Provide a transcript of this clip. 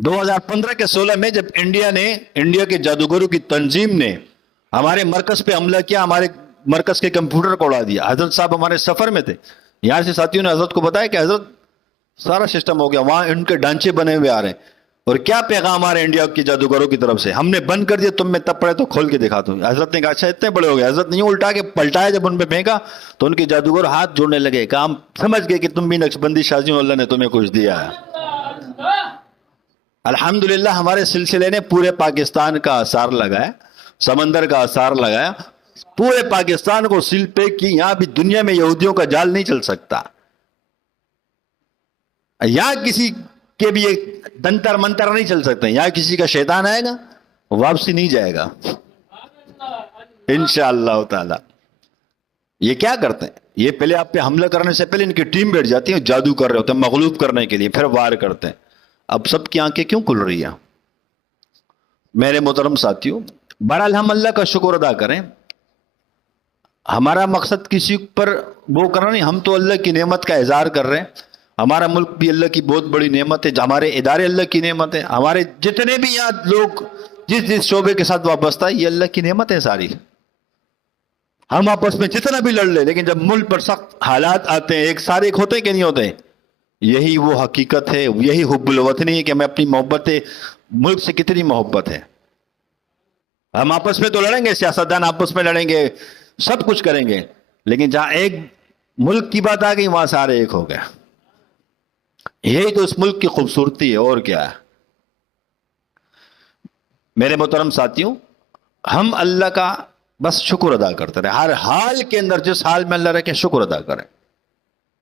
2015 के 16 में जब इंडिया के जादूगरों की तंजीम ने हमारे मरकज पे हमला किया, हमारे मरकज के कंप्यूटर को उड़ा दिया। हजरत साहब हमारे सफर में थे, यहां से साथियों ने हजरत को बताया कि हजरत सारा सिस्टम हो गया, वहां इनके ढांचे बने हुए आ रहे हैं, और क्या पैगाम आ रहे हैं इंडिया के जादूगरों की तरफ से, हमने बंद कर दिया, तुम में तब पड़े तो खोल के दिखा दूं। हजरत ने कहा अच्छा इतने बड़े हो गए। हजरत ने उल्टा के पलटाया, जब उन पे फेंका तो उनके जादूगर हाथ जोड़ने लगे, काम समझ गए कि तुम भी नक्शबंदी शाजियों, अल्लाह ने तुम्हें कुछ दिया है। अल्हम्दुलिल्लाह हमारे सिलसिले ने पूरे पाकिस्तान का आसार लगाया, समंदर का आसार लगाया, पूरे पाकिस्तान को सील पे की। यहां भी दुनिया में यहूदियों का जाल नहीं चल सकता, यहां किसी के भी एक तंतर मंतर नहीं चल सकते, यहां किसी का शैतान आएगा वापसी नहीं जाएगा इंशाअल्लाह ताला। ये क्या करते हैं, ये पहले आप पे हमला करने से पहले इनकी टीम बैठ जाती है, जादू कर रहे होते हैं मगलूब करने के लिए, फिर वार करते हैं। अब सबकी आंखें क्यों खुल रही हैं मेरे मोहतरम साथियों? बहरहाल हम अल्लाह का शुक्र अदा करें, हमारा मकसद किसी पर वो करना नहीं, हम तो अल्लाह की नेमत का इजहार कर रहे हैं। हमारा मुल्क भी अल्लाह की बहुत बड़ी नेमत है, हमारे इदारे अल्लाह की नेमत है, हमारे जितने भी यहाँ लोग जिस जिस शोबे के साथ वाबस्ता है, ये अल्लाह की नेमत है सारी। हम आपस में जितना भी लड़ ले, लेकिन जब मुल्क पर सख्त हालात आते हैं, एक सारे एक होते हैं कि नहीं होते? यही वो हकीकत है, यही हुब्बुल वतनी है कि हमें अपनी मोहब्बत मुल्क से कितनी मोहब्बत है। हम आपस में तो लड़ेंगे, सियासतदान आपस में लड़ेंगे, सब कुछ करेंगे, लेकिन जहां एक मुल्क की बात आ गई वहां सारे एक हो गए। यही तो इस मुल्क की खूबसूरती है, और क्या है। मेरे मोहतरम साथियों, हम अल्लाह का बस शुक्र अदा करते रहे, हर हाल के अंदर जिस हाल में अल्लाह रखे शुक्र अदा करें।